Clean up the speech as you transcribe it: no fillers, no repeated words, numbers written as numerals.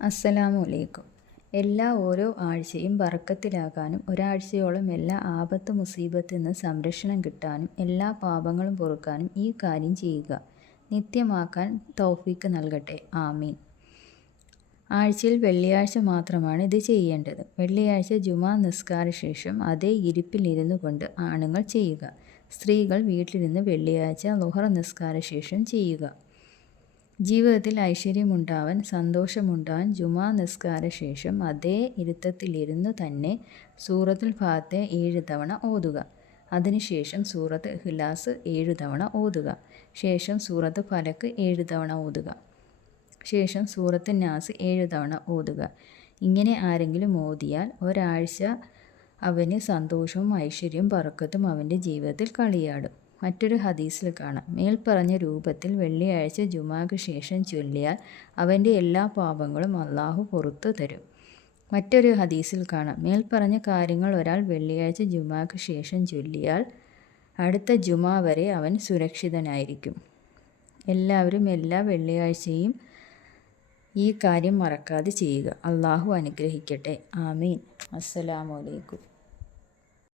അസ്സലാമു അലൈക്കും. ഓരോ ആഴ്ചയും ബറക്കത്തിലാകാനും ഒരാഴ്ചയോളം എല്ലാ ആപത്ത് മുസീബത്തിൽ നിന്ന് സംരക്ഷണം കിട്ടാനും എല്ലാ പാപങ്ങളും പൊറുക്കാനും ഈ കാര്യം ചെയ്യുക. നിത്യമാക്കാൻ തൗഫീക്ക് നൽകട്ടെ. ആമീൻ. ആഴ്ചയിൽ വെള്ളിയാഴ്ച മാത്രമാണ് ഇത് ചെയ്യേണ്ടത്. വെള്ളിയാഴ്ച ജുമാ നിസ്കാര ശേഷം അതേ ഇരിപ്പിലിരുന്നു കൊണ്ട് ആണുങ്ങൾ ചെയ്യുക. സ്ത്രീകൾ വീട്ടിലിരുന്ന് വെള്ളിയാഴ്ച ളുഹർ നിസ്കാര ശേഷം ചെയ്യുക. ജീവിതത്തിൽ ഐശ്വര്യമുണ്ടാവാൻ, സന്തോഷമുണ്ടാവാൻ ജുമാ നിസ്കാര ശേഷം അതേ ഇരുത്തത്തിലിരുന്നു തന്നെ സൂറത്തുൽ ഫാത്തിഹ 7 തവണ ഓതുക. അതിനുശേഷം സൂറത്ത് ഇഖ്ലാസ് 7 തവണ ഓതുക. ശേഷം സൂറത്ത് ഫലക്ക് 7 തവണ ഓതുക. ശേഷം സൂറത്ത് നാസ് 7 തവണ ഓതുക. ഇങ്ങനെ ആരെങ്കിലും ഓതിയാൽ ഒരാഴ്ച അവന് സന്തോഷവും ഐശ്വര്യവും ബറക്കത്തും അവൻ്റെ ജീവിതത്തിൽ കളിയാടും. മറ്റൊരു ഹദീസിൽ കാണാം, മേൽപ്പറഞ്ഞ രൂപത്തിൽ വെള്ളിയാഴ്ച ജുമാക്ക് ശേഷം ചൊല്ലിയാൽ അവൻ്റെ എല്ലാ പാപങ്ങളും അള്ളാഹു പുറത്തു തരും. മറ്റൊരു ഹദീസിൽ കാണാം, മേൽപ്പറഞ്ഞ കാര്യങ്ങൾ ഒരാൾ വെള്ളിയാഴ്ച ജുമാക്ക് ശേഷം ചൊല്ലിയാൽ അടുത്ത ജുമാ വരെ അവൻ സുരക്ഷിതനായിരിക്കും. എല്ലാവരും എല്ലാ വെള്ളിയാഴ്ചയും ഈ കാര്യം മറക്കാതെ ചെയ്യുക. അള്ളാഹു അനുഗ്രഹിക്കട്ടെ. ആമീൻ. അസ്സലാമു അലൈക്കും.